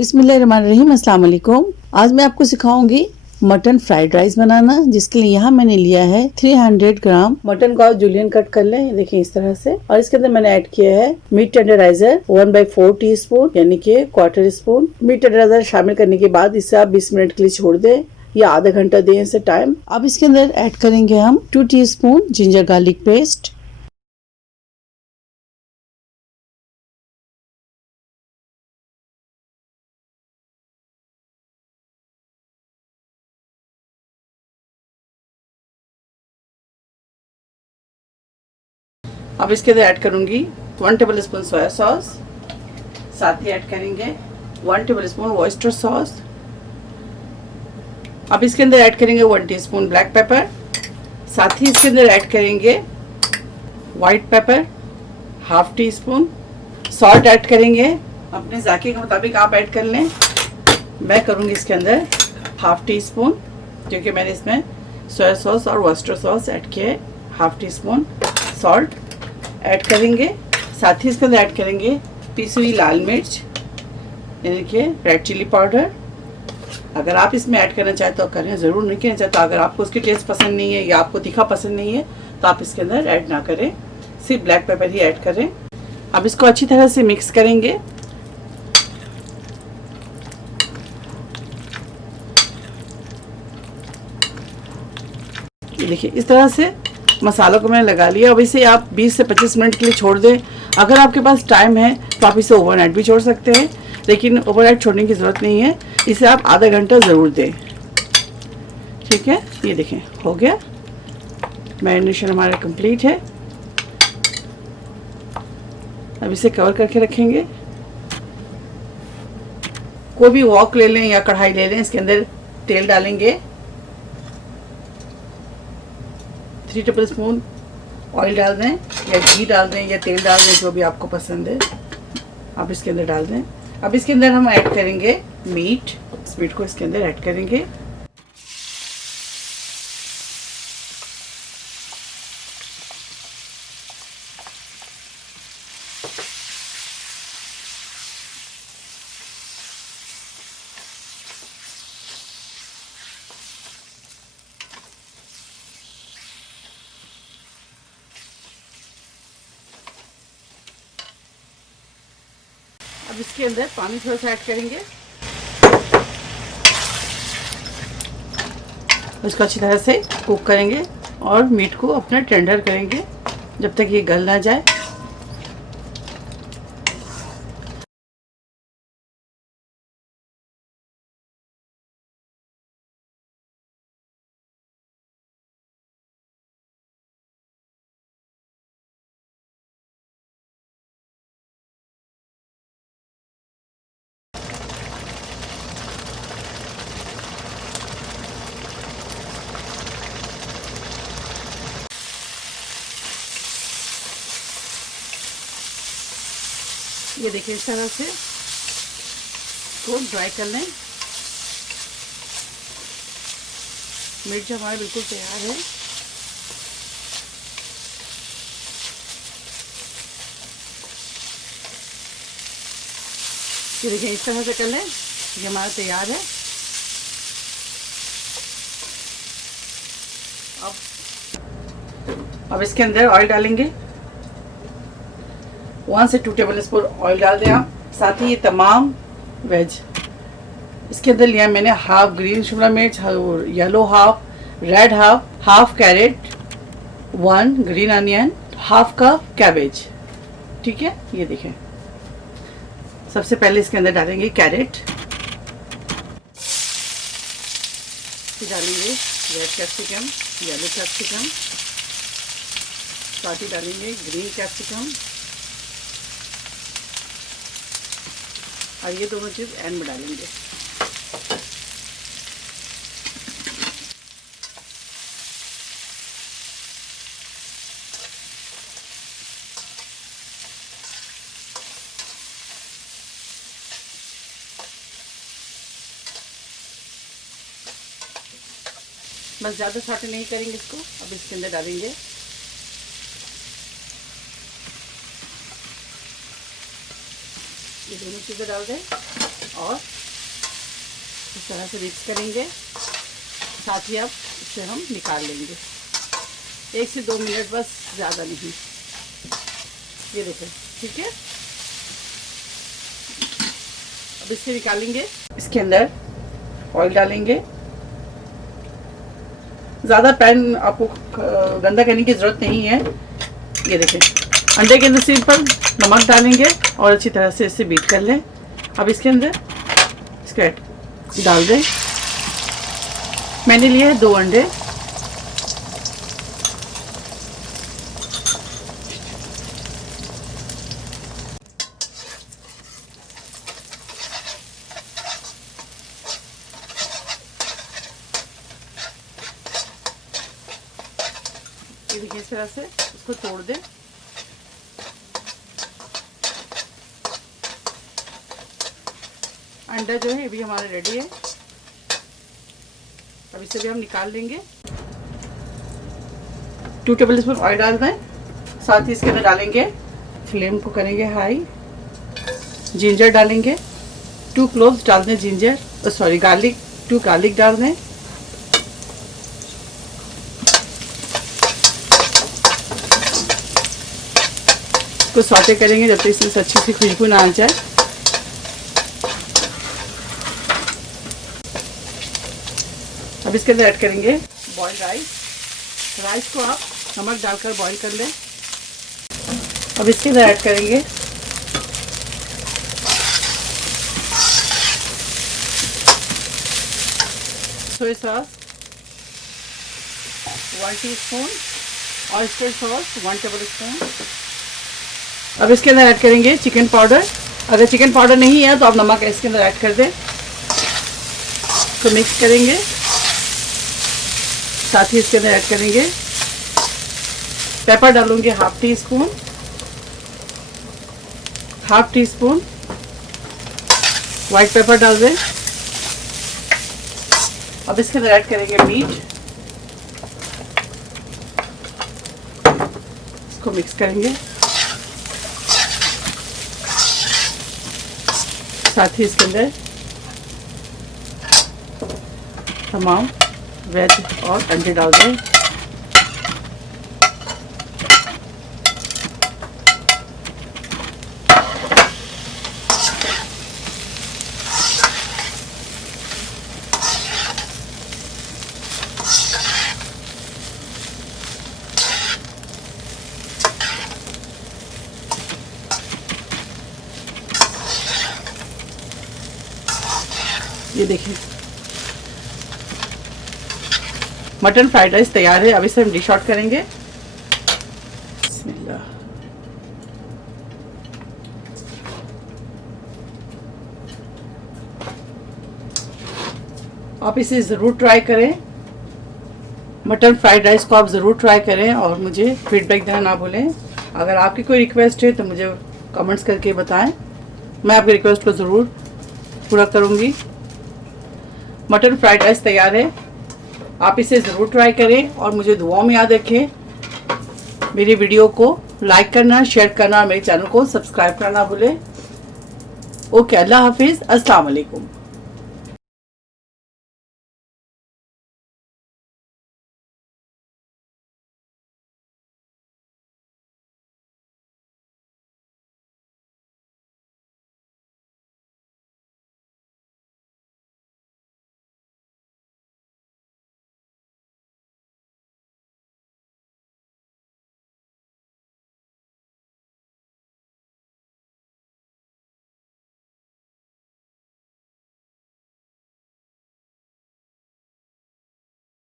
बिस्मिल्लाहिर्रहमानिर्रहीम, अस्सलाम वालेकुम। आज मैं आपको सिखाऊंगी मटन फ्राइड राइस बनाना, जिसके लिए यहाँ मैंने लिया है 300 ग्राम मटन को। आप जूलियन कट कर लें, देखिए इस तरह से। और इसके अंदर मैंने ऐड किया है मीट टेंडराइजर 1/4 टीस्पून, यानी कि क्वार्टर स्पून। मीट टेंडराइजर शामिल करने के बाद इसे आप 20 मिनट के लिए छोड़ दें या आधा घंटा दें इसे टाइम। अब इसके अंदर ऐड करेंगे हम 2 टीस्पून जिंजर गार्लिक पेस्ट, अब इसके अंदर ऐड करूंगी 1 टेबल स्पून सोया सॉस, साथ ही ऐड करेंगे 1 टेबल स्पून ऑयस्टर सॉस। अब इसके अंदर ऐड करेंगे 1 टीस्पून ब्लैक पेपर, साथ ही इसके अंदर ऐड करेंगे white paper half tea spoon. Salt add करेंगे अपने जायके के मुताबिक, आप ऐड कर लें। मैं करूंगी इसके अंदर हाफ टी स्पून, क्योंकि मैंने इसमें सोया सॉस और ऑयस्टर सॉस ऐड किए। Half tea spoon salt add करेंगे, साथ ही इसके अंदर ऐड करेंगे पिसी हुई लाल मिर्च, यानी कि रेड चिली पाउडर। अगर आप इसमें ऐड करना चाहें तो करें, ज़रूर नहीं करना चाहते। अगर आपको उसकी टेस्ट पसंद नहीं है या आपको तीखा पसंद नहीं है तो आप इसके अंदर ऐड ना करें, सिर्फ ब्लैक पेपर ही ऐड करें। अब इसको अच्छी तरह से मिक्स करेंगे। ये देखिए इस तरह से मसालों को मैंने लगा लिया। अब इसे आप 20 से 25 मिनट के लिए छोड़ दें। अगर आपके पास टाइम है तो आप इसे ओवरनाइट भी छोड़ सकते हैं, लेकिन ओवरनाइट छोड़ने की ज़रूरत नहीं है। इसे आप आधा घंटा ज़रूर दें, ठीक है। ये देखें हो गया, मैरिनेशन हमारा कंप्लीट है। अब इसे कवर करके रखेंगे। कोई भी वॉक ले लें या कढ़ाई ले लें, इसके अंदर तेल डालेंगे। 3 टेबल स्पून ऑयल डाल दें या घी डाल दें या तेल डाल दें, जो भी आपको पसंद है आप इसके अंदर डाल दें। अब इसके अंदर हम ऐड करेंगे मीट। इस मीट को इसके अंदर ऐड करेंगे। अब इसके अंदर पानी थोड़ा सा ऐड करेंगे, इसको अच्छी तरह से कुक करेंगे और मीट को अपना टेंडर करेंगे जब तक ये गल ना जाए। ये देखिए इस तरह से इसको ड्राई कर लें। मिर्च हमारा बिल्कुल तैयार है। ये देखिए इस तरह से कर लें, ये हमारा तैयार है। अब इसके अंदर ऑयल डालेंगे। 1 से 2 टेबल स्पून ऑयल डाल दें आप। साथ ही ये तमाम वेज इसके अंदर लिया मैंने हाफ ग्रीन शिमला मिर्च, yellow half, red half carrot, 1 green onion, half cup cabbage, ठीक है। ये देखें, सबसे पहले इसके अंदर डालेंगे कैरेट, फिर डालेंगे रेड कैप्सिकम, येलो कैप्सिकम, साथ ही डालेंगे ग्रीन कैप्सिकम, और ये दोनों चीज़ एंड में डालेंगे। बस ज़्यादा साटे नहीं करेंगे इसको। अब इसके अंदर डालेंगे ये दोनों चीज़ें डाल दें और इस तरह से मिक्स करेंगे। साथ ही अब इसे हम निकाल लेंगे 1 से 2 मिनट, बस ज़्यादा नहीं। ये देखें, ठीक है। अब इसे निकालेंगे। इसके अंदर ऑयल डालेंगे। ज़्यादा पैन आपको गंदा करने की ज़रूरत नहीं है। ये देखें, अंडे के अंदर सिंपल नमक डालेंगे और अच्छी तरह से इसे बीट कर लें। अब इसके अंदर इसका डाल दें। मैंने लिए है 2 अंडे। ये देखिए, इस तरह से उसको तोड़ दें। अंडा जो है ये भी हमारा रेडी है। अब इसे भी हम निकाल लेंगे। 2 टेबलस्पून ऑयल डाल दें। साथ ही इसके अंदर डालेंगे, फ्लेम को करेंगे हाई। जिंजर डालेंगे, 2 क्लोव्स डाल दें जिंजर, सॉरी गार्लिक, 2 गार्लिक डाल दें। इसको सौटे करेंगे जब तक इसमें अच्छी सी खुशबू ना आ जाए। अब इसके अंदर ऐड करेंगे बॉइल्ड राइस। राइस को आप नमक डालकर बॉईल कर लें। अब इसके अंदर ऐड करेंगे soya sauce 1 teaspoon, oyster sauce 1 tablespoon. अब इसके अंदर ऐड करेंगे चिकन पाउडर। अगर चिकन पाउडर नहीं है तो आप नमक इसके अंदर ऐड कर दें। तो मिक्स करेंगे। साथ ही इसके अंदर ऐड करेंगे पेपर, डालूंगी half tea spoon white paper डाल दें। अब इसके अंदर ऐड करेंगे मीट। इसको मिक्स करेंगे। साथ ही इसके अंदर तमाम वेज और अंडे डाल दें। ये देखिए, मटन फ्राइड राइस तैयार है। अब इसे हम डिश आउट करेंगे। बिस्मिल्लाह। आप इसे ज़रूर ट्राई करें। मटन फ्राइड राइस को आप ज़रूर ट्राई करें और मुझे फीडबैक देना ना भूलें। अगर आपकी कोई रिक्वेस्ट है तो मुझे कमेंट्स करके बताएं। मैं आपकी रिक्वेस्ट को ज़रूर पूरा करूँगी। मटन फ्राइड राइस तैयार है। आप इसे ज़रूर ट्राई करें और मुझे दुआओं में याद रखें। मेरी वीडियो को लाइक करना, शेयर करना और मेरे चैनल को सब्सक्राइब करना ना भूलें। ओके, अल्लाह हाफिज़, अस्सलाम वालेकुम।